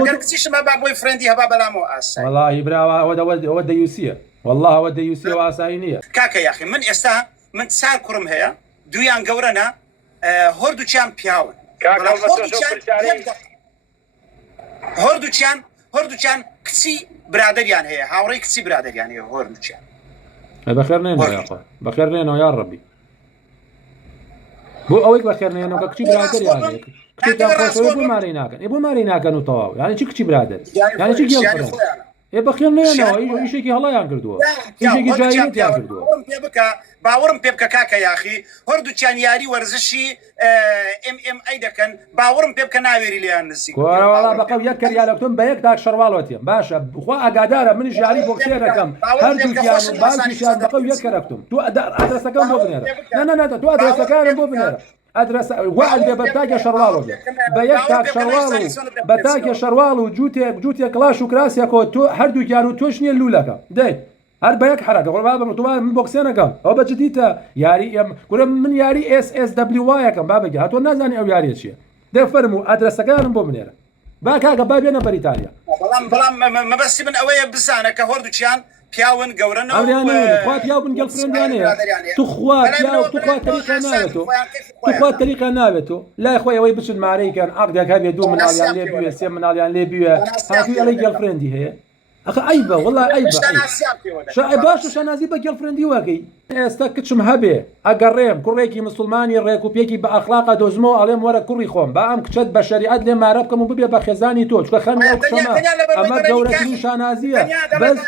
اگر کچیش ما با بوی فرندی هبا بلامو ئاسایی والله برا ئەوە دەیوسیە والله ئەوە دەیوسیە و ئاسایی نییە کاکە یاخی من ئێستا من چار کوڕم هەیە دویان گەورەنە هەردووچیان پیاون هەردووچیان کچی برادریان هەیە هاوڕێی کچی برادریان هەیە هەردووچیان بەخێر نێنەوە یاخوا بەخێر نێنەوە یا ڕەبی بۆ ئەوەی بەخێر نێنەوە کە کچی برادریان هەیە کچێکیان بۆ مارەی ناکەن بۆ مارەی ناکەن و تەواو یانی چی کچی برادر یانی چی گێڵفرێن بەخێر نێنەوە ئیشێکی هەڵەیان کردووە ئیشێکی جاهیلیەتیان کردووە باوەڕم پێ بکە کاکە یاخی هەردووچیان یاری وەرزشی MMA دەکەن باوەڕم پێ بکە ناوێری لێیان نزیک وەڵا بەقەو یەک کەریالەکتم بە یەک داک شەڕواڵەتیم باشە بخوا ئاگادارە منیش یاری بۆکسێر دەکەم هەردووکیان باوکیشیان بەقەو یەک کەرەکتم تو ئەدرەسەکەم بۆ بنێرە نە تو ئەدرەسەکانم بۆ بنێرە ئەدرەس وعد بێ بە تاکێ شەڕواڵ بێ بە یەک تاک شەڕواڵ و بە تاکێ شەڕواڵ و جووتێک کلاش و کراسێکەوە تۆ هەردووکیان و تۆش نییە لوولەکە دەی هەر بە یەک حرەکە ڕۆ من بۆکسێنەکەم ئەو بەجددیتە یاری ئێم گورە من یاری SSWYەکەم با بگە هاتۆ نازانی ئەو یاریە چییە دەفەرم و ئەدرەسەکانم بۆ بنێرە با کاکە با بێنە بەریتانیا بەڵام مەبەستی من ئەوەیە بزانە کە هەردووچیان پیاون گەورەنەوە خوا پیاو بن گەڵفرێندیانەیە تو تەریقە ناوێتەوە لای خۆی ئەوەی بچن مارەیکەن عەقدێک هەبێ 2 مناڵیان لێ بوێ 3 مناڵیان لێ بوێ هاتووی ئەڵەی گەڵفرێندی هەیە ئەخە ئەیبە وەڵا ئەیبە باشە شەنازی بە گەڵفرێندی وەکەی ئێستا کچم هەبێ ئەگەڕێم کوڕێکی مسلمانی ڕێکوپێکی بە ئەخلاقە دۆزمەوە ئەڵێم وەرە کوڕی خۆم با ئەم کچەت بە شەریعەت لێ مارە بکەم و ببێ بە خێزانی تۆ چکە خەمی ئەو کچەمە ئەمە گەورەترین شانازیە بەس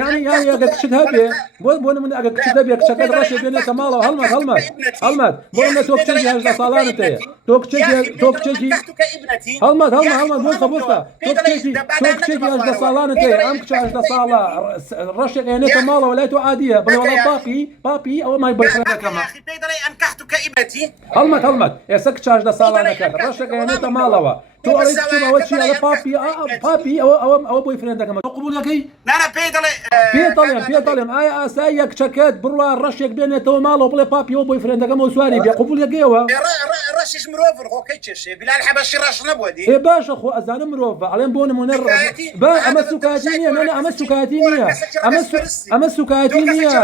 یانی ئەگەر کچت هەبێ بۆ من ئەگەر کچت هەبێ کچەکەت ڕەشێ بێنێتە ماڵەوە هەڵمەت بۆ لە تۆ کچێکی 18 ساڵانت هەیە تۆ کچێکی هەڵمەت بۆستە تۆ کچێکی 18 ساڵانت هەیە ئەم کچە 18 ساڵە ڕەشێک ئێنێتە ماڵەوە لای تۆ عادیە بڵێ وەڵا باپی ئەوە مای بەخێنەکەمە هەڵمەت ئێستا کچ 18 ساڵانەکەت ڕەشێک ئێنێتە ماڵەوە تۆ ئەڵێ کچەوە چیە لە پاپی ئەوە بۆی فرێندەکەمە تۆ قبول دەکەی پێ دەڵێم ئایا ئاساییە کچەکەت بڕوا ڕەشێک بێنێتەوە ماڵەوە بڵێ پاپیەوە بۆی فرێندەکەمەوە سواری بێ قبول دەکەیەوە ڕەشیش مرۆڤ خۆکەی چێشێ بلال حەبەشی ڕەش نەبووە دی باشە خۆ ئەزانم مرۆڤ ئەڵێم بۆ نمونە ئەمە سوکاتی نییە نەنە ئەمە سوکاتی نییە ئەمە سوکاتی نییە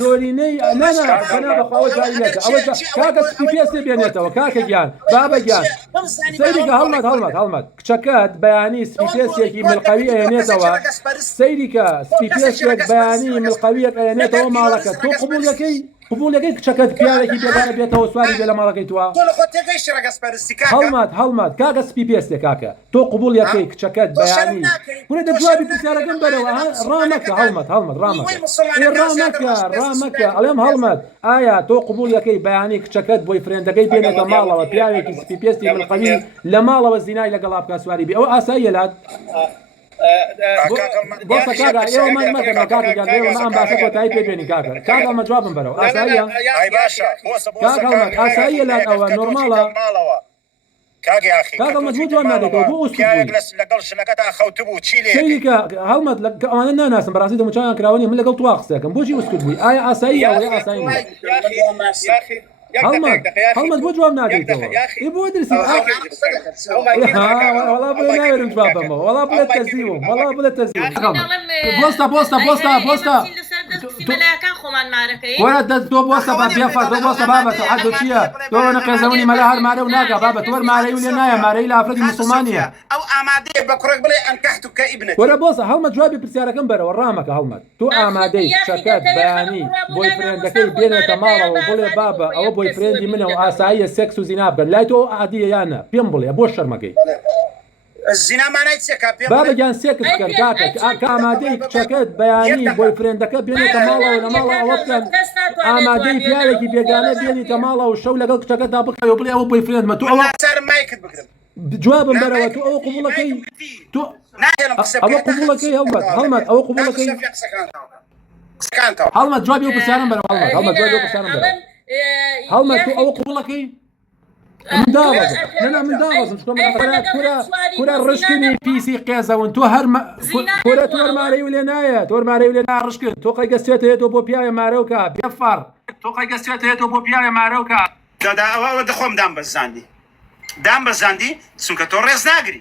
زۆرینەی نەنا بەنا بەخواوە جاریەکە ئەوە کاکە سپیپێسێ بێنێتەوە کاکە گیان بابە گیان سەیریکە هەڵمەت کچەکەت بەیانی سپیپێسێکی ملقەوی ئەێنێتەوە سەیریکە سپیپێسێک بەیانی ملقەویەک ئەێنێتەوە ماڵەکە تۆ قبول دەکەی کچەکەت پیاوێکی بێگانە بێتەوە سواری بێ لە ماڵەکەی تووە هەڵمەت کاکە سپیپێسێ کاکە تۆ قبول یەکەی کچەکەت بەیانی گورە دەجوابی پرسیارەکەم بەرەوە ڕامەکە هەڵمەت ڕامەکە ئەڵێم هەڵمەت ئایا تۆ قبول یەکەی بەیانی کچەکەت بۆی فرێندەکەی بێنێتە ماڵەوە پیاوێکی سپیپێستی ملقەوی لە ماڵەوە زینای لەگەڵا بکە سواری بێ ئەوە ئاساییە لات بۆسە کاکە ئێوە مان مەکەن کاکە گیان ئێوە ئەم باشە کۆتایی پێ بێنی کاکە ئەمە جوابم بەرەوە ئاساییە ئاساییە لات ئەوە نۆرماڵە کاکە مەجبوور جواب نادێتەوە بۆ سەیریکە هەڵمەت ئەوانە ناناسم بەڕاستی دەموچیان کراوە نیە من لەگەڵ توا قسەکەم بۆچی وسکرد بووی ئایا ئاسایی ئەوەیە ئاسایی نیە هەڵمەت بۆ جواب نادێتەوە بۆ درسی وەڵا بڵێ ناوێرم جوابەمەوە وەڵا بڵێ تەزیوم بۆستە وەرە تۆ بۆستە بە بێفەر تۆ بۆستە بابەتە حەدۆ چییە تۆ نەقێزەونی مەلا هەر مارە و ناگا بابەت تۆ مارەی و لێ نایە مارەی لە ئافرەتی موسڵمانیە ئەو ئامادەیە بە کوڕێک بڵێ ئەنکەحتوکە ئیبنەتی وەرە بۆستە هەڵمەت جوابی پرسیارەکەم بەرەوە ڕامەکە هەڵمەت تۆ ئامادەی کچەکەت بەیانی بۆی فرێندەکەی بێنێتە ماڵەوە بڵێ بابە ئەوە بۆی فرێندی منە و ئاساییە سێکس و زینا بکەن لای تۆ عادیە یانە پێم بڵێ بۆ شەرمەکەی بابە گیان سێکس بکەن کاکە ئامادەی کچەکەت بەیانی بۆی فرێندەکە بێنێتە ماڵەوە لە ماڵە ئەوە بکەن ئامادەی پیاوێکی بێگانە بێنیتە ماڵەوە شەو لەگەڵ کچەکەتدا بکەوە بڵێ ئەوە بۆی فرێندمە تۆ ئەوە جوابم بەرەوە تۆ ئەوە قبوڵەکەی تۆ ئەوە قبوڵەکەی هەڵمەت ئەوە قبوڵەکەی هەڵمەت جوابی ئەو پرسیارم بەرەوە هەڵمەت جوابی ئەو پرسیارم بەرەوە هەڵمەت تۆ ئەوە قبوڵەکەی من داوازم کورە ڕشکنی پیسی قێزەون تۆ هەر کورە تۆر مارەی و لێ نایە تۆر مارەی و لێ نا ڕشکن تۆ قەیگەستێتەوە بۆ پیاوێ مارەوکە بێفەڕ تۆ قەیگەستێتەوە بۆ پیاوێ مارەوکە ئەوە دەخۆم دام بەزاندی چونکە تۆ ڕێز ناگری